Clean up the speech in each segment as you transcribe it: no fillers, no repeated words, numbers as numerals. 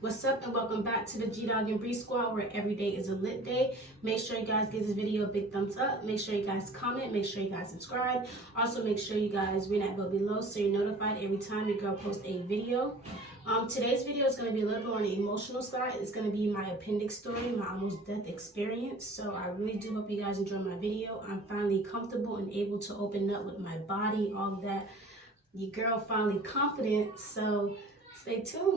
What's up and welcome back to the G-Dog and Bree Squad, where every day is a lit day. Make sure you guys give this video a big thumbs up. Make sure you guys comment. Make sure you guys subscribe. Also make sure you guys ring that bell below so you're notified every time your girl posts a video. Today's video is going to be a little bit on the emotional side. It's going to be my appendix story, my almost death experience. So I really do hope you guys enjoy my video. I'm finally comfortable and able to open up with my body, all of that. Your girl finally confident, so stay tuned.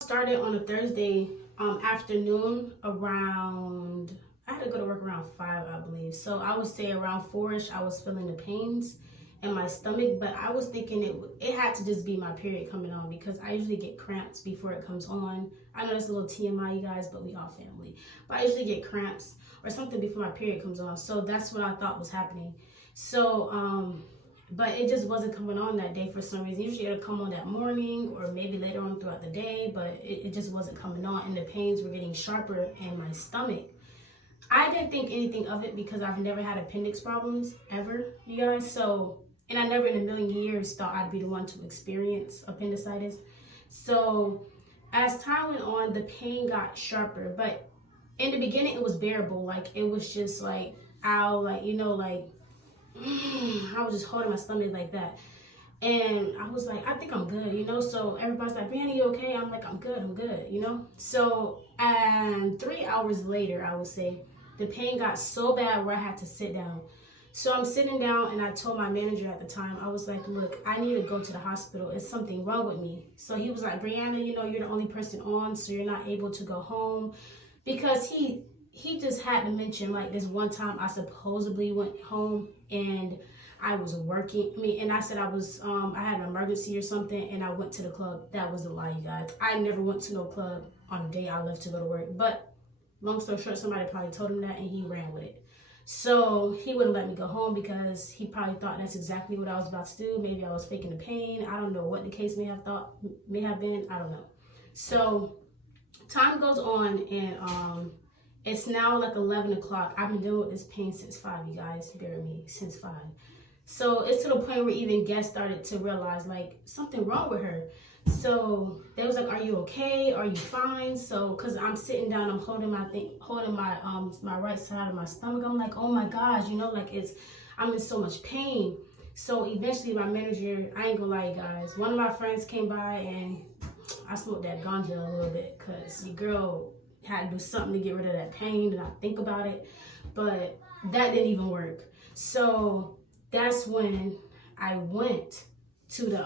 Started on a Thursday afternoon around, I had to go to work around 5, I believe. So I would say around 4ish, I was feeling the pains in my stomach, but I was thinking it had to just be my period coming on because I usually get cramps before it comes on. I know that's a little TMI, you guys, but we all family. But I usually get cramps or something before my period comes on. So that's what I thought was happening. So, but it just wasn't coming on that day for some reason. Usually it'll come on that morning or maybe later on throughout the day, but it just wasn't coming on, and the pains were getting sharper in my stomach. I didn't think anything of it because I've never had appendix problems ever, you guys. So, and I never in a million years thought I'd be the one to experience appendicitis. So as time went on, the pain got sharper, but in the beginning it was bearable. Like it was just like, ow, like, you know, like, I was just holding my stomach like that. And I was like, I think I'm good, you know? So everybody's like, Brianna, you okay? I'm like, I'm good, you know? So, 3 hours later, I would say, the pain got so bad where I had to sit down. So I'm sitting down and I told my manager at the time, I was like, look, I need to go to the hospital. It's something wrong with me. So he was like, Brianna, you know, you're the only person on, so you're not able to go home. Because he just had to mention like this one time I supposedly went home and I was working. And I said I had an emergency or something and I went to the club. That was a lie, you guys. I never went to no club on the day I left to go to work. But long story short, somebody probably told him that and he ran with it. So he wouldn't let me go home because he probably thought that's exactly what I was about to do. Maybe I was faking the pain. I don't know what the case may have been. I don't know. So time goes on and it's now like 11 o'clock. I've been dealing with this pain since 5, you guys. Bear with me, since 5. So it's to the point where even guests started to realize like something wrong with her. So they was like, are you okay? Are you fine? So, cause I'm sitting down, I'm holding my right side of my stomach. I'm like, oh my gosh, you know, like I'm in so much pain. So eventually my manager, I ain't gonna lie, you guys, one of my friends came by and I smoked that ganja a little bit cause your girl had to do something to get rid of that pain and not think about it, but that didn't even work. So that's when I went to the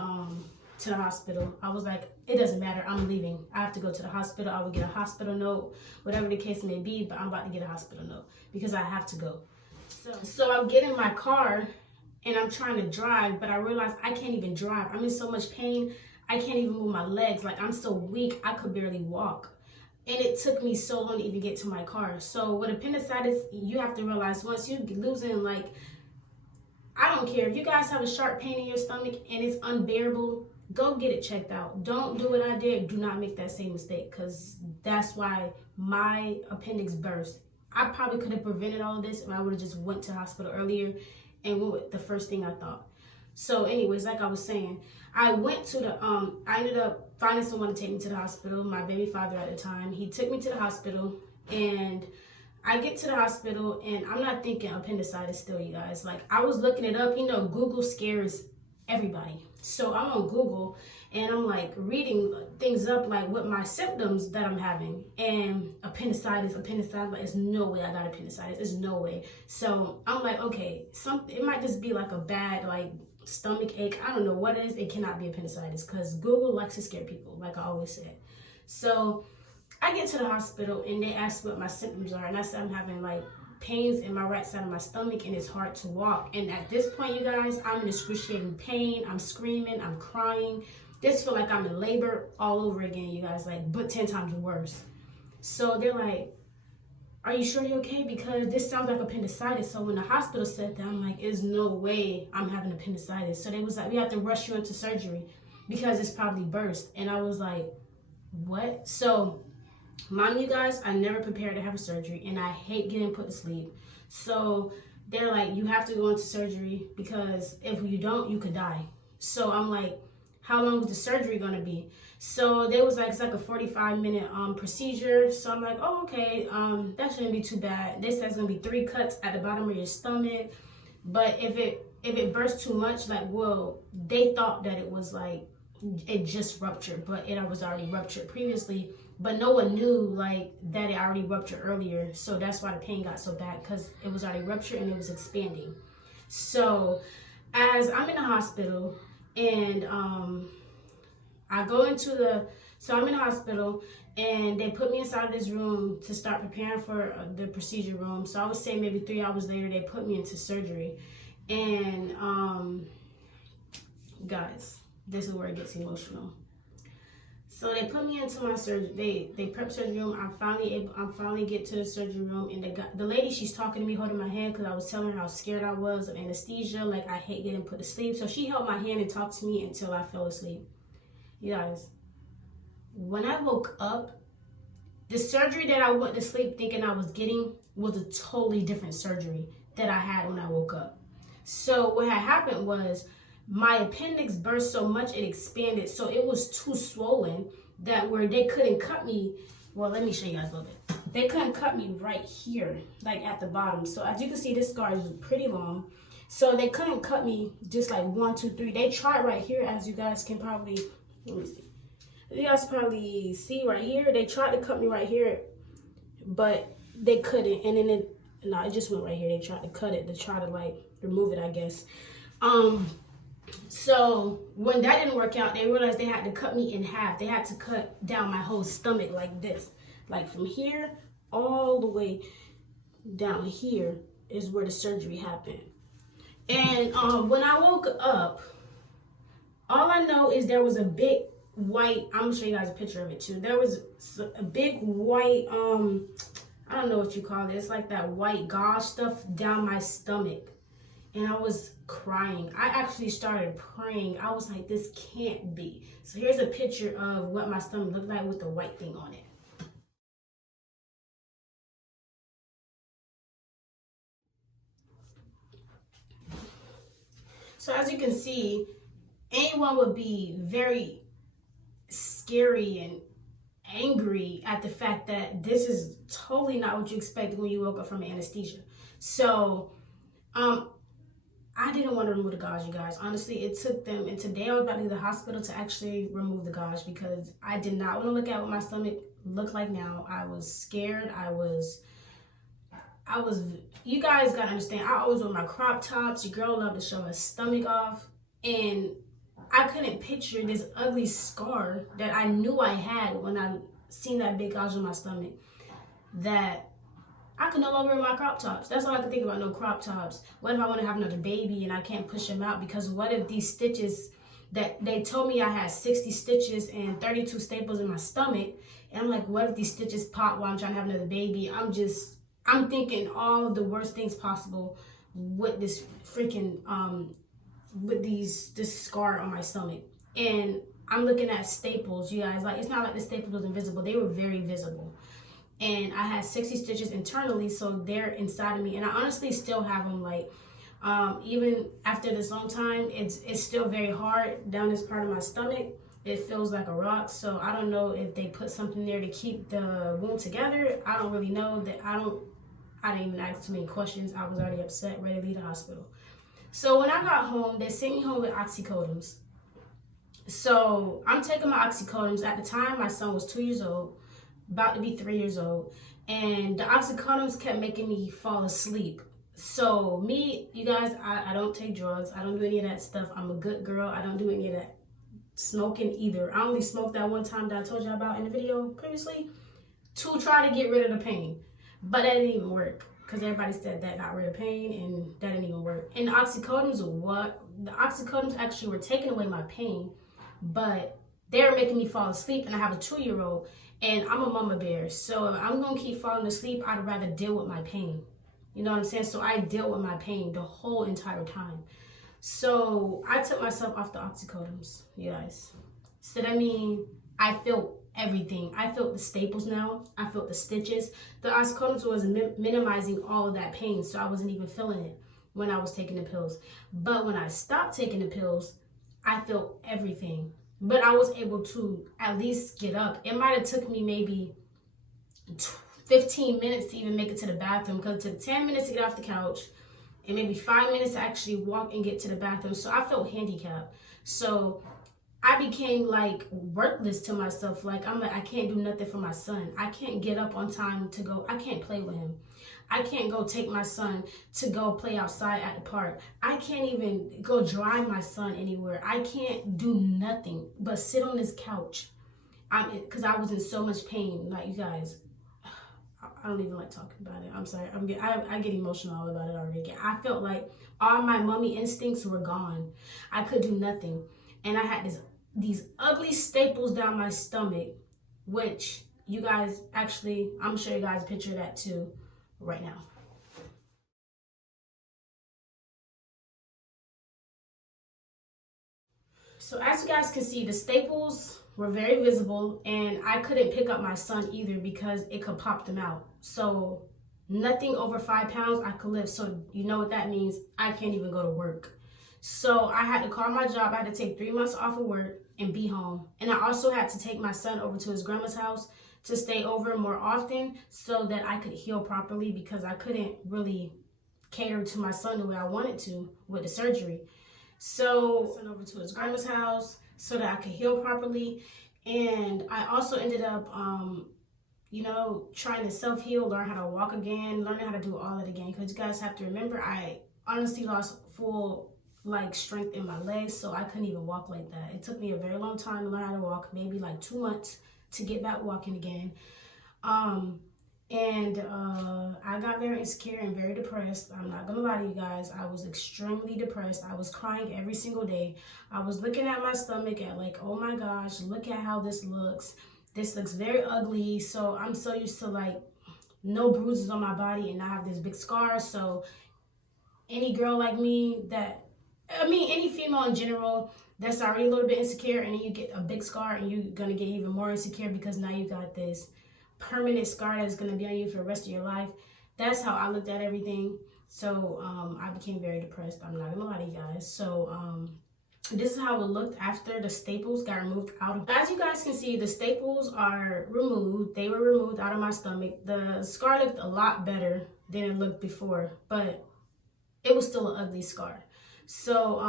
hospital. I was like, it doesn't matter, I'm leaving. I have to go to the hospital. I would get a hospital note, whatever the case may be, but I'm about to get a hospital note because I have to go. So I get in my car and I'm trying to drive, but I realize I can't even drive. I'm in so much pain, I can't even move my legs. Like I'm so weak, I could barely walk. And it took me so long to even get to my car. So with appendicitis, you have to realize once you're losing, like, I don't care. If you guys have a sharp pain in your stomach and it's unbearable, go get it checked out. Don't do what I did. Do not make that same mistake because that's why my appendix burst. I probably could have prevented all of this if I would have just went to the hospital earlier and went with the first thing I thought. So anyways, like I was saying, I went to I ended up finding someone to take me to the hospital, my baby father at the time. He took me to the hospital and I get to the hospital and I'm not thinking appendicitis still, you guys. Like I was looking it up, you know, Google scares everybody. So I'm on Google and I'm like reading things up like what my symptoms that I'm having, and appendicitis, like there's no way I got appendicitis. There's no way. So I'm like, okay, it might just be like a bad like stomach ache. I don't know what it is. It cannot be appendicitis because Google likes to scare people, like I always said. So I get to the hospital and they ask what my symptoms are, and I said I'm having like pains in my right side of my stomach and it's hard to walk. And at this point, you guys, I'm in excruciating pain. I'm screaming, I'm crying. This feel like I'm in labor all over again, you guys, like, but 10 times worse. So they're like, are you sure you're okay? Because this sounds like appendicitis. So when the hospital said that, I'm like, there's no way I'm having appendicitis. So they was like, we have to rush you into surgery because it's probably burst. And I was like, what? So mind you guys, I never prepared to have a surgery and I hate getting put to sleep. So they're like, you have to go into surgery because if you don't, you could die. So I'm like, how long is the surgery gonna be? So they was like, it's like a 45-minute procedure. So I'm like, oh, okay, that shouldn't be too bad. They said it's gonna be 3 cuts at the bottom of your stomach. But if it burst too much, like, well, they thought that it was like it just ruptured, but it was already ruptured previously. But no one knew like that it already ruptured earlier. So that's why the pain got so bad, because it was already ruptured and it was expanding. So as I'm in the hospital and I go into so I'm in the hospital and they put me inside of this room to start preparing for the procedure room. So I would say maybe 3 hours later, they put me into surgery. And guys, this is where it gets emotional. So they put me into my surgery. They prep surgery room. I'm finally get to the surgery room, and the lady, she's talking to me, holding my hand, because I was telling her how scared I was of anesthesia. Like, I hate getting put to sleep. So she held my hand and talked to me until I fell asleep. You guys, when I woke up, the surgery that I went to sleep thinking I was getting was a totally different surgery that I had when I woke up. So what had happened was, my appendix burst so much it expanded, so it was too swollen that where they couldn't cut me. Well, let me show you guys a little bit. They couldn't cut me right here, like at the bottom. So as you can see, this scar is pretty long. So they couldn't cut me just like 1, 2, 3. They tried right here, as you guys can probably, let me see. You guys probably see right here. They tried to cut me right here, but they couldn't. And then it just went right here. They tried to cut it to try to like remove it, I guess. So when that didn't work out, they realized they had to cut me in half. They had to cut down my whole stomach like this. Like from here all the way down here is where the surgery happened. And when I woke up, all I know is there was a big white, I'm gonna show you guys a picture of it too. There was a big white, I don't know what you call it. It's like that white gauze stuff down my stomach. And I was crying. I actually started praying. I was like, this can't be. So here's a picture of what my stomach looked like with the white thing on it. So as you can see, anyone would be very scary and angry at the fact that this is totally not what you expected when you woke up from anesthesia. So, I didn't want to remove the gauze, you guys. Honestly, it took them, and today I was about to leave the hospital to actually remove the gauze because I did not want to look at what my stomach looked like now. I was scared. I was, you guys got to understand, I always wear my crop tops. Your girl loved to show her stomach off, and I couldn't picture this ugly scar that I knew I had when I seen that big gauze on my stomach, that I could no longer wear my crop tops. That's all I could think about, no crop tops. What if I want to have another baby and I can't push him out? Because what if these stitches, that they told me I had 60 stitches and 32 staples in my stomach. And I'm like, what if these stitches pop while I'm trying to have another baby? I'm thinking all the worst things possible with this freaking, this scar on my stomach. And I'm looking at staples, you guys. Like, it's not like the staples was invisible. They were very visible. And I had 60 stitches internally, so they're inside of me. And I honestly still have them, like, even after this long time, it's still very hard down this part of my stomach. It feels like a rock. So I don't know if they put something there to keep the wound together. I don't really know. I didn't even ask too many questions. I was already upset, ready to leave the hospital. So when I got home, they sent me home with oxycodones. So I'm taking my oxycodones. At the time, my son was 2 years old, about to be 3 years old, and the oxycodones kept making me fall asleep. So me, you guys, I don't take drugs. I don't do any of that stuff. I'm a good girl. I don't do any of that smoking either. I only smoked that one time that I told you about in the video previously to try to get rid of the pain, but that didn't even work because everybody said that got rid of pain, and that didn't even work. And the oxycodones actually were taking away my pain, but they were making me fall asleep. And I have a 2-year-old. And I'm a mama bear, so if I'm going to keep falling asleep, I'd rather deal with my pain. You know what I'm saying? So I dealt with my pain the whole entire time. So I took myself off the oxycodones, you guys. So that means I felt everything. I felt the staples now. I felt the stitches. The oxycodone was minimizing all of that pain, so I wasn't even feeling it when I was taking the pills. But when I stopped taking the pills, I felt everything. But I was able to at least get up. It might have took me maybe 15 minutes to even make it to the bathroom, because it took 10 minutes to get off the couch and maybe 5 minutes to actually walk and get to the bathroom. So I felt handicapped. So I became like worthless to myself. Like, I'm like, I can't do nothing for my son. I can't get up on time to go. I can't play with him. I can't go take my son to go play outside at the park. I can't even go drive my son anywhere. I can't do nothing but sit on this couch. Because I was in so much pain. Like, you guys, I don't even like talking about it. I'm sorry. I get emotional about it already. I felt like all my mommy instincts were gone. I could do nothing. And I had these ugly staples down my stomach, which you guys actually, I'm going to show you guys a picture of that too right now. So as you guys can see, the staples were very visible, and I couldn't pick up my son either because it could pop them out. So nothing over 5 pounds I could lift. So you know what that means? I can't even go to work. So I had to call my job. I had to take 3 months off of work and be home. And I also had to take my son over to his grandma's house to stay over more often so that I could heal properly, because I couldn't really cater to my son the way I wanted to with the surgery. So I sent over to his grandma's house so that I could heal properly. And I also ended up, trying to self-heal, learn how to walk again, learning how to do all of it again. Because you guys have to remember, I honestly lost full strength in my legs, so I couldn't even walk like that. It took me a very long time to learn how to walk, maybe like 2 months to get back walking again. I got very insecure and very depressed. I'm not gonna lie to you guys. I was extremely depressed. I was crying every single day. I was looking at my stomach at like, oh my gosh, look at how this looks. This looks very ugly. So I'm so used to like no bruises on my body, and I have this big scar. So any girl like me any female in general that's already a little bit insecure, and then you get a big scar, and you're gonna get even more insecure because now you got this permanent scar that's gonna be on you for the rest of your life. That's how I looked at everything. So I became very depressed. I'm not gonna lie to you guys. So this is how it looked after the staples got removed out of. As you guys can see, the staples are removed. They were removed out of my stomach. The scar looked a lot better than it looked before, but it was still an ugly scar. So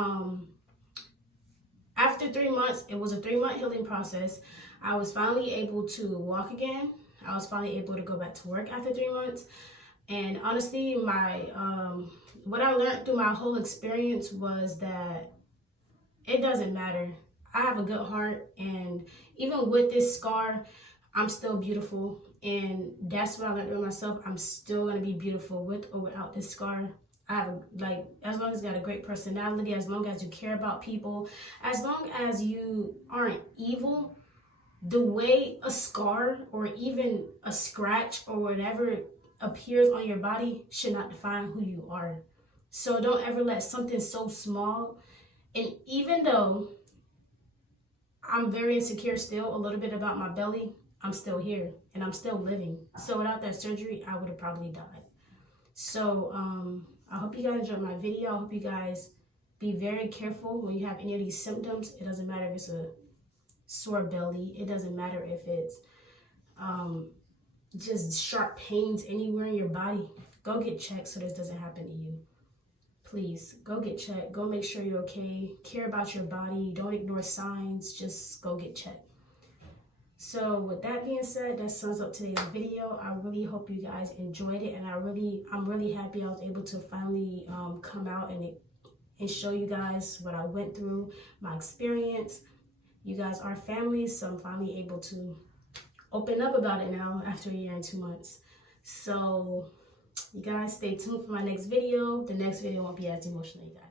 after 3 months, it was a 3-month healing process. I was finally able to walk again. I was finally able to go back to work after 3 months. And honestly, what I learned through my whole experience was that it doesn't matter. I have a good heart, and even with this scar, I'm still beautiful. And that's what I learned through myself. I'm still gonna be beautiful with or without this scar. I have, as long as you got a great personality, as long as you care about people, as long as you aren't evil, the way a scar or even a scratch or whatever appears on your body should not define who you are. So don't ever let something so small, and even though I'm very insecure still a little bit about my belly, I'm still here and I'm still living. So without that surgery, I would have probably died. So I hope you guys enjoyed my video. I hope you guys be very careful when you have any of these symptoms. It doesn't matter if it's a sore belly. It doesn't matter if it's just sharp pains anywhere in your body. Go get checked so this doesn't happen to you. Please, go get checked. Go make sure you're okay. Care about your body. Don't ignore signs. Just go get checked. So with that being said, that sums up today's video. I really hope you guys enjoyed it, and I'm really happy I was able to finally come out and show you guys what I went through, my experience. You guys are family, so I'm finally able to open up about it now after 1 year and 2 months. So you guys stay tuned for my next video. The next video won't be as emotional, you guys.